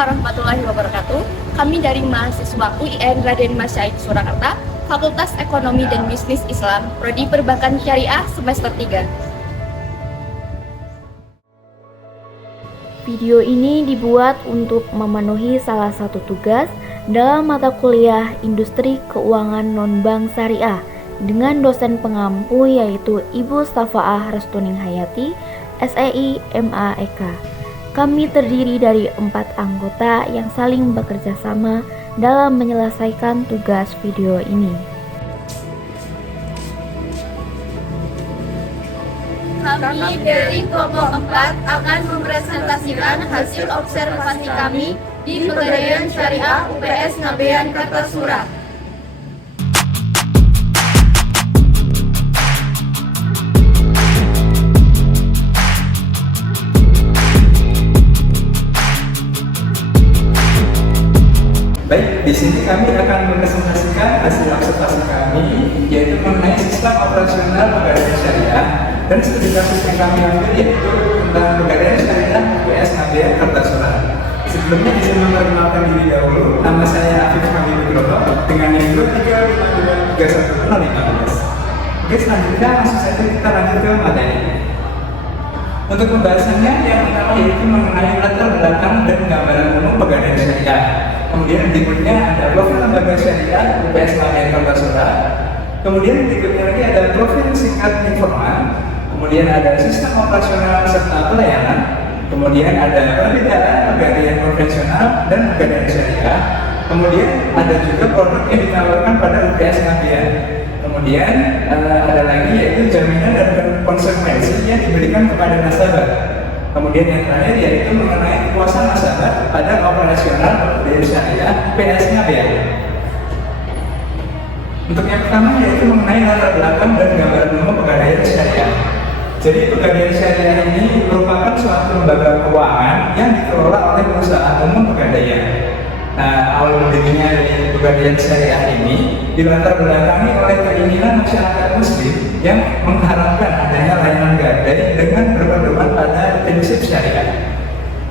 warahmatullahi wabarakatuh. Kami dari mahasiswa UIN Raden Mas Syahid Surakarta, Fakultas Ekonomi dan Bisnis Islam, Prodi Perbankan Syariah semester 3. Video ini dibuat untuk memenuhi salah satu tugas dalam mata kuliah Industri Keuangan Non-Bank Syariah dengan dosen pengampu yaitu Ibu Safaah Restuning Hayati, SEI MAEK. Kami terdiri dari 4 anggota yang saling bekerja sama dalam menyelesaikan tugas video ini. Kami dari kelompok 4 akan mempresentasikan hasil observasi kami di Pegadaian Syariah UPS Ngabean Kartasura. Baik, di sini kami akan mempresentasikan hasil observasi kami, yaitu mengenai sistem operasional Pegadaian Syariah dan studi kasus yang kami ambil yaitu tentang Pegadaian Syariah UPS Ngabean Kartasura. Sebelumnya izin memperkenalkan diri dahulu, nama saya Afif Fahmi Nugroho dengan NIM 3523115. Oke, selanjutnya langsung saja kita lanjut ke materi. Untuk pembahasannya yang pertama yaitu mengenai latar belakang dan gambaran umum Pegadaian Syariah. Kemudian berikutnya ada profil lembaga syariah UPS Ngabean Kartasura. Kemudian berikutnya lagi ada profil singkat informal. Kemudian ada sistem operasional serta pelayanan. Kemudian ada perbedaan pegadaian konvensional dan pegadaian syariah. Kemudian ada juga produk yang ditawarkan pada UPS Ngabean. Kemudian ada lagi yaitu jaminan dan konsekuensi yang diberikan kepada nasabah. Kemudian yang terakhir yaitu mengenai kepuasan nasabah pada operasional Pegadaian Syariah UPS Ngabean. Untuk yang pertama yaitu mengenai latar belakang dan gambaran umum Pegadaian Syariah. Jadi Pegadaian Syariah ini merupakan suatu lembaga keuangan yang dikelola oleh perusahaan umum pegadaian. Nah, awal berdirinya dari Pegadaian Syariah ini dilatar belakangi oleh keinginan masyarakat Muslim yang mengharapkan adanya layanan gadai dengan berpedoman pada prinsip syariah.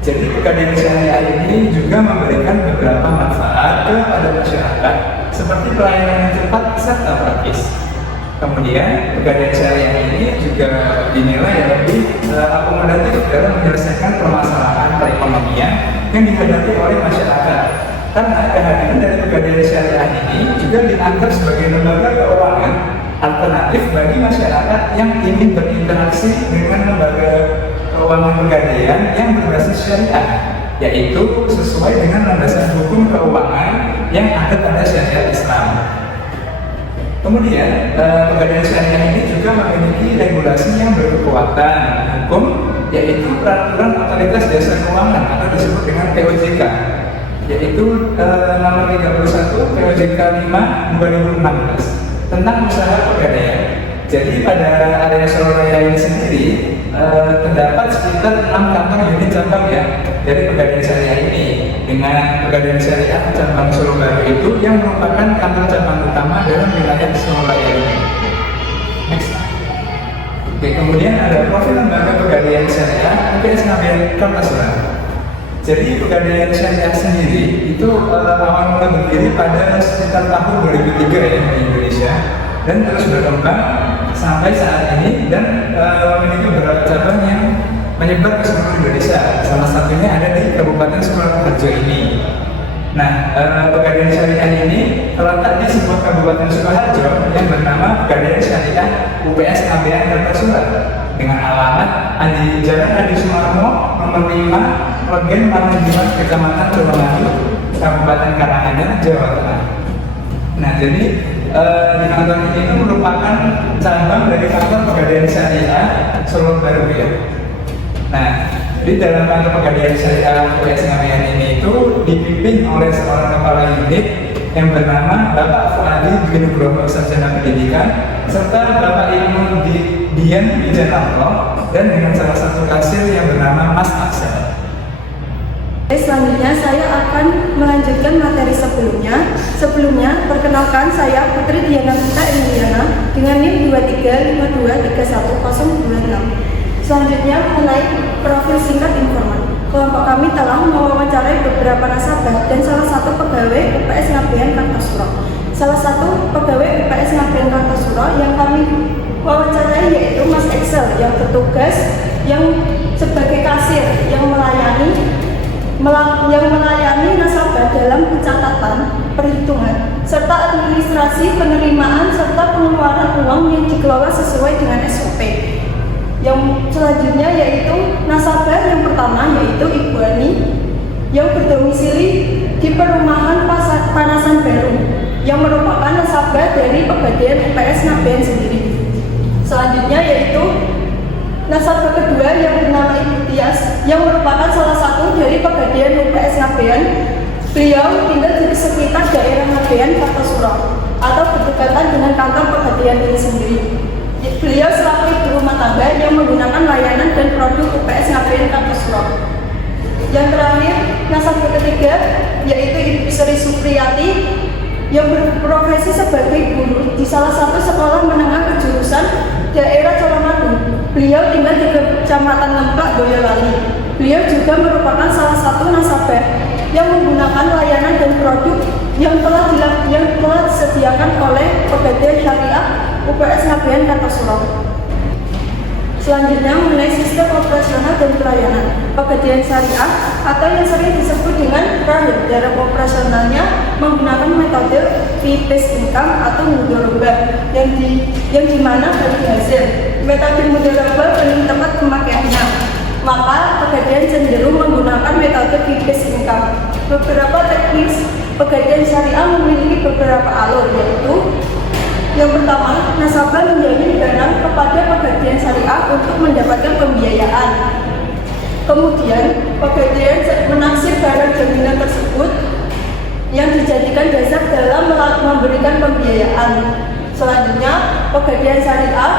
Jadi Pegadaian Syariah ini juga memberikan beberapa manfaat kepada masyarakat seperti pelayanan yang cepat serta praktis. Kemudian Pegadaian Syariah ini juga dinilai lebih akomodatif dalam menyelesaikan permasalahan perekonomian yang dihadapi oleh masyarakat. Karena kehadiran dari Pegadaian Syariah ini juga dianggap sebagai lembaga keuangan alternatif bagi masyarakat yang ingin berinteraksi dengan lembaga keuangan pegadaian yang berbasis syariah, yaitu sesuai dengan landasan hukum keuangan yang ada pada syariat Islam. Kemudian, Pegadaian Syariah ini juga memiliki regulasi yang berkekuatan hukum, yaitu Peraturan Otoritas Jasa Keuangan atau disebut dengan POJK, yaitu nomor 31 POJK 5 2016 tentang usaha pegadaian. Jadi pada area Surabaya ini sendiri terdapat sekitar 6 kantor unit cabang ya dari Pegadaian Syariah ini, dengan Pegadaian Syariah cabang Surabaya itu yang merupakan kantor cabang utama dalam wilayah Surabaya ini. Next. Oke, kemudian ada profil lembaga Pegadaian Syariah UPS Ngabean Kartasura. Jadi Pegadaian Syariah sendiri itu awal mula berdiri pada sekitar tahun 2003 ya di Indonesia dan terus berkembang sampai saat ini dan memiliki beberapa cabang yang menyebar ke seluruh Indonesia. Salah satunya ada di Kabupaten Sukoharjo ini. Nah, Pegadaian Syariah ini terletak di sebuah Kabupaten Sukoharjo yang bernama Pegadaian Syariah UPS Ngabean Kartasura dengan alamat di Jalan Adi Sumarmo nomor 5 Logen Manajemen Kecamatan Colomadu, Kabupaten Karanganyar, Jawa Tengah. Nah, jadi di kantor ini itu merupakan cabang dari kantor Pegadaian Syariah Solo Baru ya. Nah, di dalam kantor Pegadaian Syariah UPS Ngabean ini itu dipimpin oleh seorang kepala unit yang bernama Bapak Fuadi Dwi Nugroho Sarjana Pendidikan serta Bapak Ibnu Dian Wijanarto dan dengan salah satu kasir yang bernama Mas Aksel. Selanjutnya saya akan melanjutkan materi sebelumnya. Sebelumnya, perkenalkan saya Putri Diana Vita Emiliana dengan NIM 2352311026. Selanjutnya mengenai profil singkat informal. Kelompok kami telah mewawancarai beberapa nasabah dan salah satu pegawai UPS Ngabean Kartosuro. Salah satu pegawai UPS Ngabean Kartosuro yang kami wawancarai yaitu Mas Excel yang bertugas yang sebagai kasir yang melayani nasabah dalam pencatatan, perhitungan, serta administrasi penerimaan serta pengeluaran uang yang dikelola sesuai dengan SOP. Yang selanjutnya yaitu nasabah yang pertama yaitu Ibu Ani yang berdomisili di perumahan Panasan Baru yang merupakan nasabah dari Pegadaian UPS Ngabean sendiri. Selanjutnya yaitu nasabah kedua yang bernama Ibu Tias yang merupakan salah satu dari Pegadaian UPS Ngabean. Beliau tinggal di sekitar daerah Ngabean Kartosuro atau berdekatan dengan kantor Pegadaian ini sendiri. Beliau selaku ibu rumah tangga yang menggunakan layanan dan produk UPS Ngabean Kartosuro. Yang terakhir, nasabah ketiga yaitu Ibu Sri Supriyati yang berprofesi sebagai guru di salah satu sekolah menengah kejurusan daerah Colomadu. Beliau tinggal di Kecamatan Lempak, Boyolali. Beliau juga merupakan salah satu nasabah yang menggunakan layanan dan produk yang telah disediakan oleh Pegadaian Syariah UPS Ngabean Kartosuro. Selanjutnya mengenai sistem operasional dan pelayanan Pegadaian Syariah atau yang sering disebut dengan PRAHIN. Dalam operasionalnya menggunakan metode fee-based income atau mudharabah yang dimana dari hasil metode mudharabah belum tepat pemakaiannya, maka Pegadaian cenderung menggunakan metode fee-based income. Beberapa teknis Pegadaian Syariah memiliki beberapa alur, yaitu yang pertama, nasabah menjamin barang kepada Pegadaian Syariah untuk mendapatkan pembiayaan. Kemudian, Pegadaian menaksir barang jaminan tersebut yang dijadikan dasar dalam memberikan pembiayaan. Selanjutnya, Pegadaian Syariah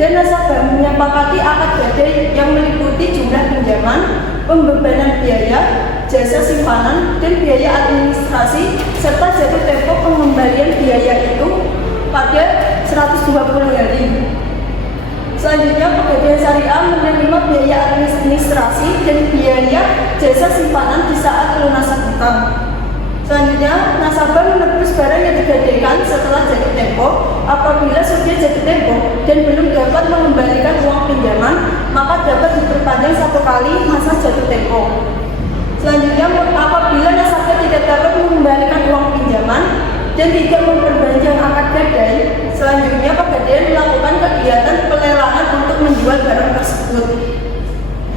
dan nasabah menyepakati akad gadai yang meliputi jumlah pinjaman, pembebanan biaya, jasa simpanan, dan biaya administrasi, serta jatuh tempo pengembalian biaya itu pada 120 hari. Selanjutnya, Pegadaian Syariah menerima biaya administrasi dan biaya jasa simpanan di saat pelunasan utang. Selanjutnya, nasabah menebus barang yang digadaikan setelah jatuh tempo. Apabila sudah jatuh tempo dan belum dapat mengembalikan uang pinjaman, maka dapat diperpanjang 1 kali masa jatuh tempo. Selanjutnya, apabila nasabah tidak dapat mengembalikan uang pinjaman dan tidak memperpanjang akad gadai, selanjutnya Pegadaian melakukan kegiatan pelelangan untuk menjual barang tersebut.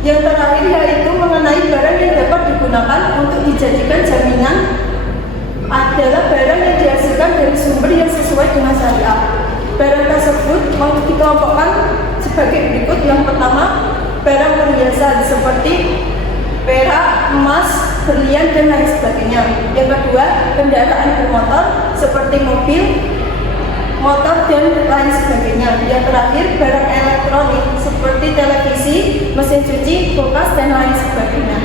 Yang terakhir yaitu mengenai barang yang dapat digunakan untuk dijadikan jaminan adalah barang yang dihasilkan dari sumber yang sesuai dengan syariah. Barang tersebut mau dikelompokkan sebagai berikut. Yang pertama, barang perhiasan seperti perak, emas, berlian, dan lain sebagainya. Yang kedua, kendaraan bermotor seperti mobil, motor, dan lain sebagainya. Yang terakhir, barang elektronik seperti televisi, mesin cuci, kulkas, dan lain sebagainya.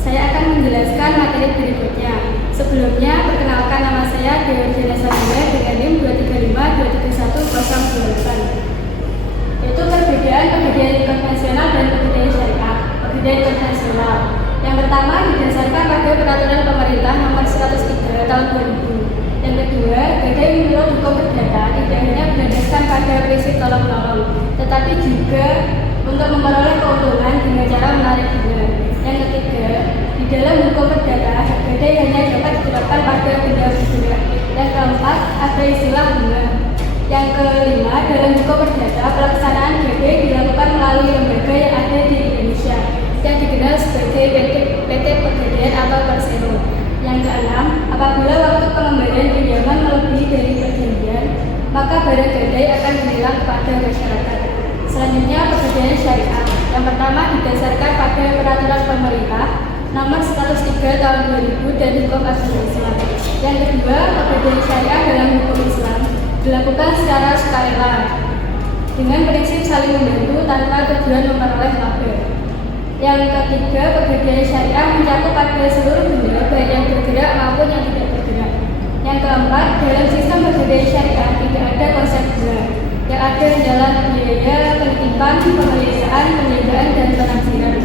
Saya akan menjelaskan materi berikutnya. Sebelumnya, perkenalkan nama saya Dewi Jana Sabila dengan NIM 235231028. Yaitu perbedaan Pegadaian konvensional dan Pegadaian Syariah. Pegadaian konvensional yang pertama didasarkan pada Peraturan Pemerintah Nomor 103 Tahun 2000. Yang kedua, gadai menurut hukum perdata tidak hanya berdasarkan pada prinsip tolong-menolong, tetapi juga untuk memperoleh keuntungan dengan cara menarik bunga. Yang ketiga, di dalam hukum perdata, gadai hanya dapat diterapkan pada benda bergerak. Yang keempat, ada istilah bunga. Yang kelima, dalam hukum perdata, pelaksanaan gadai dilakukan melalui lembaga yang ada di Indonesia yang dikenal sebagai PT Pegadaian atau Persero. Yang keenam, apabila waktu pengembalian pinjaman melebihi dari perjanjian, maka barang gadai akan ditilang kepada masyarakat. Selanjutnya, Pegadaian Syariah. Yang pertama didasarkan pada Peraturan Pemerintah Nomor 103 Tahun 2000 dan Hukum Agama Islam. Yang kedua, Pegadaian Syariah dalam hukum Islam dilakukan secara sukarela dengan prinsip saling membantu tanpa tujuan memperoleh laba. Yang ketiga, Pegadaian Syariah mencakup pada seluruh benda baik yang bergerak maupun yang tidak bergerak. Yang keempat, dalam sistem Pegadaian Syariah tidak ada konsep bunga. yang ada dalam biaya penitipan, pemeliharaan, penjagaan, dan penaksiran.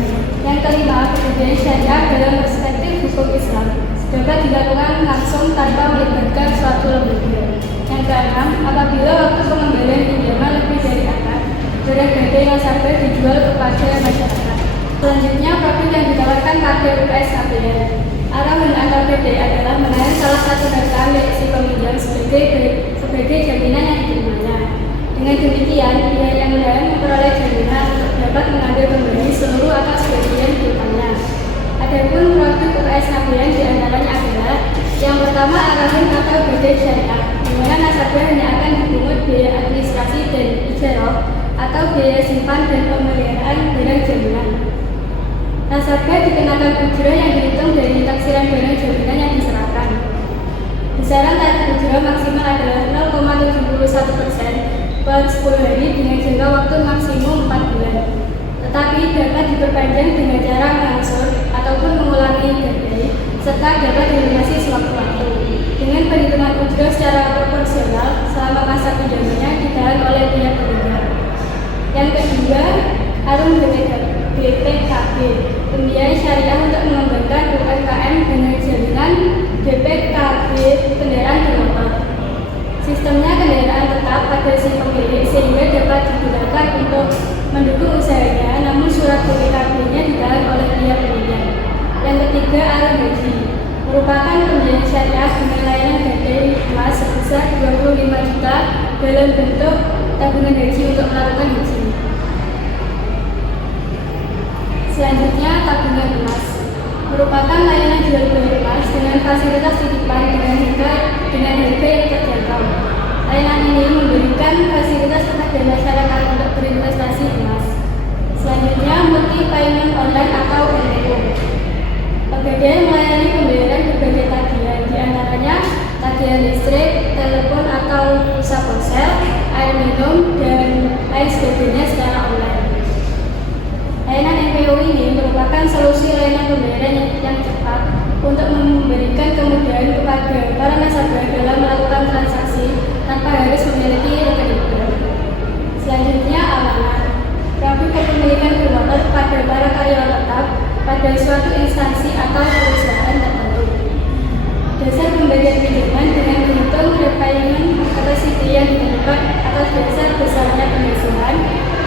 Yang kelima, pekerjaan syariah dalam perspektif hukum Islam dapat dilakukan langsung tanpa melibatkan suatu lembaga. Yang keenam, apabila waktu pengembalian pinjaman lebih dari anak, barang gadai nasabah dijual kepada masyarakat. Selanjutnya, produk yang ditawarkan pada UPS KPR. Arah menangkap BD adalah menahan salah satu harta milik si peminjam sebagai jaminan yang diterimanya. Dengan demikian, pihak yang menahan memperoleh jaminan untuk dapat mengambil kembali seluruh atau sebagian piutangnya. Adapun produk UPS KPR diantaranya adalah yang pertama arahan atau BD syariah, di mana nasabah hanya akan dipungut biaya administrasi dan ijarah atau biaya simpan dan pemeliharaan barang jaminan. Nasabah dikenakan ujrah yang dihitung dari taksiran barang jaminan yang diserahkan. Besaran tarif ujrah maksimal adalah 0,71% per 10 hari dengan jangka waktu maksimum 4 bulan. Tetapi dapat diperpanjang dengan cara mengangsur ataupun mengulangi gadai serta dapat dilunasi sewaktu-waktu. Dengan perhitungan ujrah secara proporsional selama masa pinjamannya ditahan oleh pihak peminjam. Yang kedua, harum BPKB, pembiayaan syariah untuk mengembangkan UMKM dengan jaminan BPKB kendaraan bermotor. Sistemnya kendaraan tetap pada si pemilik sehingga dapat digunakan untuk mendukung usahanya, namun surat BPKB-nya ditahan oleh pihak peminjam. Yang ketiga, harum haji, merupakan pembiayaan syariah dengan layanan gadai emas sebesar 25 juta dalam bentuk tabungan haji untuk melakukan haji. Selanjutnya, tabungan emas merupakan layanan jual beli emas dengan fasilitas titipan dengan harga yang terjangkau. Layanan ini memberikan fasilitas kepada masyarakat untuk berinvestasi emas. Selanjutnya, multi payment online atau MPO. Pegadaian melayani pembayaran berbagai tagihan, diantaranya tagihan listrik, telepon atau pulsa ponsel, air minum, dan lain sebagainya secara online. Layanan MPO ini merupakan solusi layanan pembayaran yang cepat untuk memberikan kemudahan kepada para nasabah dalam melakukan transaksi tanpa harus memiliki rekening bank. Selanjutnya, amanah. Produk kepemilikan bermotor pada para karyawan tetap pada suatu instansi atau perusahaan tertentu. Dasar pembagian pinjaman dengan menghitung repayment capacity yang ditentukan atas dasar besarnya penghasilan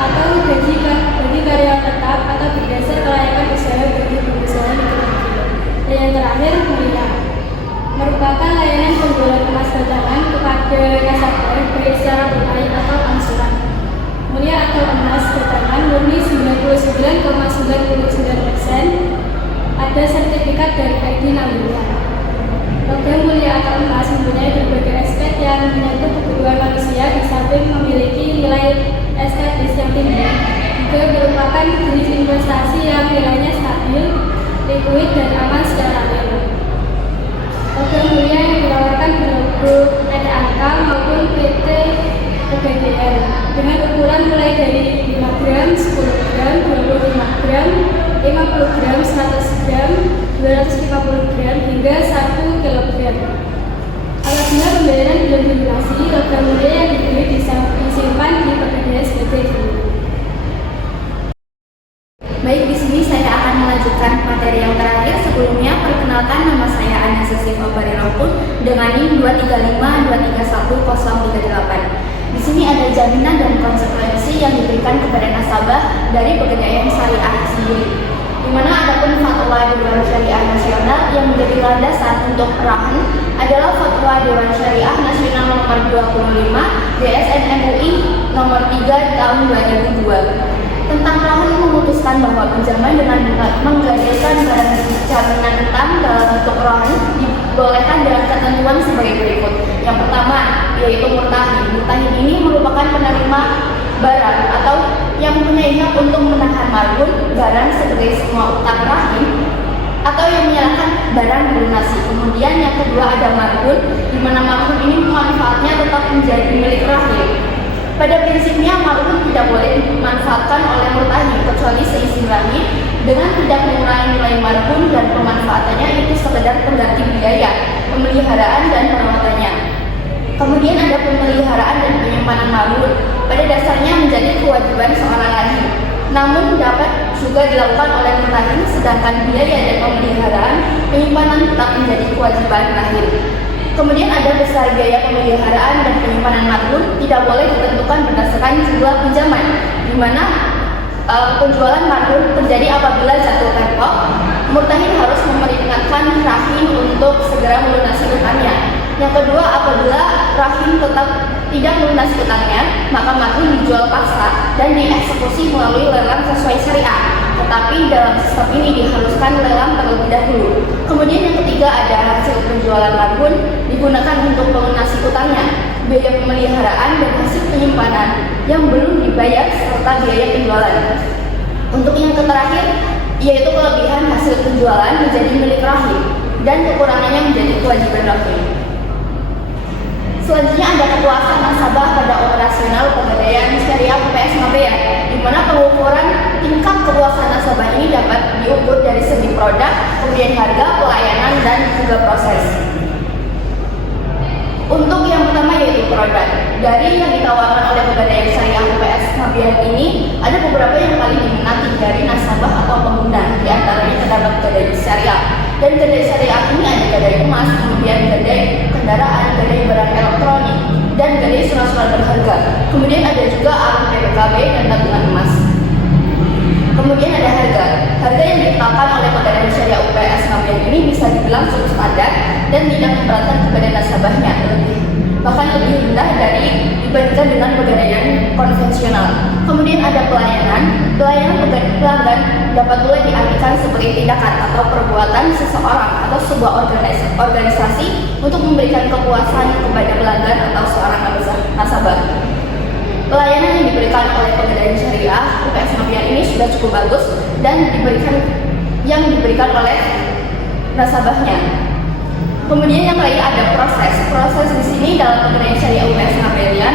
atau gaji bagi karyawan tetap atau berdasar kelayakan usaha bagi pengusaha mikro. Dan yang terakhir, mulia, merupakan layanan penjualan emas batangan kepada nasabah baik secara tunai atau angsuran. Mulia atau emas batangan murni 99,99%, ada sertifikat dari ID Mulia. Logam mulia atau emas mempunyai berbagai aspek yang menyangkut kebutuhan manusia di samping memiliki nilai estetis yang tinggi, juga merupakan jenis investasi yang nilainya stabil, likuid, dan aman secara real. Logam mulia yang ditawarkan berlogo PT Angka maupun PT Pegadaian dengan ukuran mulai dari 5 gram, 10 gram, 25 gram, 50 gram, 100 gram, 250 gram, hingga 1 kilogram. Apabila pembayaran belum dilunasi, logam mulia yang dibeli disimpan di Pegadaian sebagai dulu. Baik, di sini saya akan melanjutkan materi yang terakhir. Sebelumnya, perkenalkan, nama saya Anya Sesif Obarirampun dengan NIM 235231038. Di sini ada jaminan dan konsekuensi yang diberikan kepada nasabah dari Pegadaian Syariah sendiri, di mana adapun fatwa Dewan Syariah Nasional yang menjadi landasan untuk rahan adalah fatwa Dewan Syariah Nasional nomor 25 DSN MUI nomor 3 tahun 2002 tentang rahan, memutuskan bahwa pinjaman dengan menggadaikan barang jaminan utang dalam bentuk rahan dibolehkan dengan ketentuan sebagai berikut. Yang pertama, yaitu murtahin. Murtahin ini merupakan penerima barang atau yang mempunyai hak untuk menahan marhun barang sebagai semua utang rahim atau yang menyerahkan barang dilunasi. Kemudian yang kedua ada marhun, di mana marhun ini manfaatnya tetap menjadi milik rahim. Pada prinsipnya marhun tidak boleh dimanfaatkan oleh murtahin kecuali seizin rahim dengan tidak mengurangi nilai marhun dan pemanfaatannya itu sekedar pengganti biaya pemeliharaan dan perawatannya. Kemudian ada pemeliharaan dan penyimpanan marhun. Pada namun dapat juga dilakukan oleh murtahin, sedangkan biaya dan pemeliharaan penyimpanan tetap menjadi kewajiban terakhir. Kemudian ada besar biaya pemeliharaan dan penyimpanan marhun tidak boleh ditentukan berdasarkan jumlah pinjaman, di mana penjualan marhun terjadi apabila jatuh tempo. Murtahin harus memperingatkan rahin untuk segera melunasi utangnya. Yang kedua, apabila rahin tetap tidak melunasi utangnya, maka marhun dijual paksa dan dieksekusi melalui lelang sesuai syariah. Tetapi dalam sistem ini diharuskan lelang terlebih dahulu. Kemudian yang ketiga, ada hasil penjualan marhun digunakan untuk melunasi utangnya, biaya pemeliharaan dan hasil penyimpanan yang belum dibayar serta biaya penjualan. Untuk yang terakhir, yaitu kelebihan hasil penjualan menjadi milik rahim dan kekurangannya menjadi kewajiban rahim. Selanjutnya ada kepuasan nasabah pada operasional Pegadaian Syariah UPS Ngabean, di mana pengukuran tingkat kepuasan nasabah ini dapat diukur dari segi produk, kemudian harga, pelayanan, dan juga proses. Untuk yang pertama yaitu produk. Dari yang ditawarkan oleh Pegadaian Syariah UPS Ngabean ini, ada beberapa yang paling diminati dari nasabah atau pengguna. Di antaranya terdapat Gadai Syariah. Dan Gadai Syariah ini ada Gadai emas, kemudian Gadai kendaraan, Gadai barang elektronik, dan Gadai surat-surat berharga. Kemudian ada juga arus PPKB dan tabungan emas. Kemudian ada harga. Harga yang ditetapkan oleh Pegadaian Syariah UPS Ngabean ini bisa dibilang cukup standar dan tidak memberatkan kepada nasabahnya, bahkan lebih rendah dari dibandingkan dengan pegadaian konvensional. Kemudian ada pelayanan. Pelayanan pelanggan dapat mulai diartikan sebagai tindakan atau perbuatan seseorang atau sebuah organisasi untuk memberikan kepuasan kepada pelanggan atau seorang nasabah. Pelayanan yang diberikan oleh Pegadaian Syariah UPS Ngabean ini sudah cukup bagus dan diberikan oleh nasabahnya. Kemudian yang lain ada proses. Proses di sini dalam Pegadaian Syariah UPS Ngabean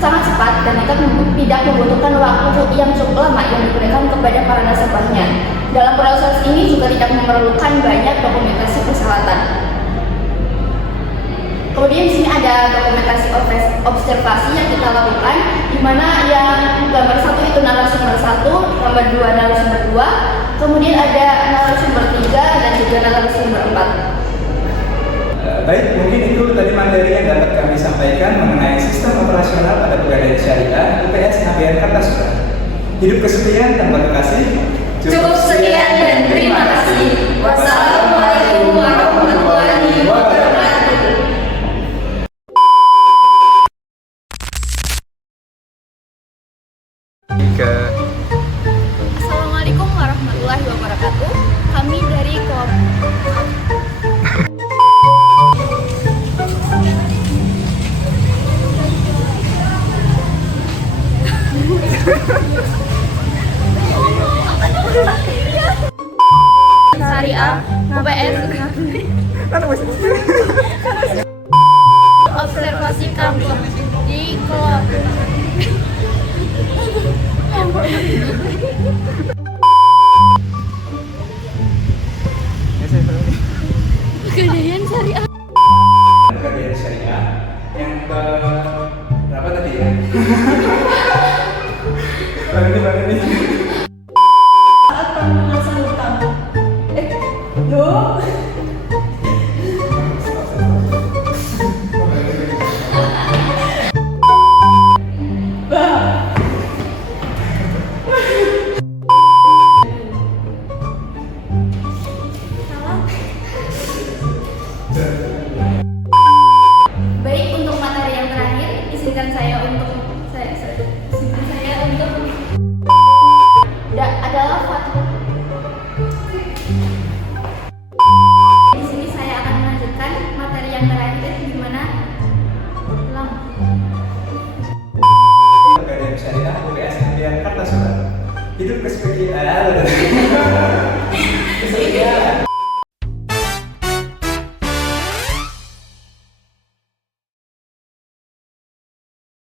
sangat cepat dan tidak membutuhkan waktu yang cukup lama yang diberikan kepada para nasabahnya. Dalam proses ini juga tidak memerlukan banyak dokumentasi persyaratan. Kemudian di sini ada dokumentasi observasi yang kita lakukan, di mana yang gambar 1 itu narasumber 1, gambar 2 narasumber 2, kemudian ada narasumber 3 dan juga narasumber 4. Baik, mungkin itu tadi materi yang dapat kami sampaikan mengenai sistem operasional pada Pegadaian Syariah UPS Ngabean Kartasura. Hidup kesepian tanpa kekasih. Cukup sekian dan terima kasih. Wassalamualaikum warahmatullahi wabarakatuh. Assalamualaikum warahmatullahi wabarakatuh. Kami dari Syariah UPS observasi kampus di Pegadaian Syariah. Pegadaian Syariah yang ke berapa tadi ya? Bang ini. Saat pelunasan hutang. Loh. Baik, untuk materi yang terakhir, izinkan saya untuk adalah di sini saya akan melanjutkan materi yang terakhir, di mana Pegadaian Syariah UPS Ngabean Kartasura. Hidup kesepian.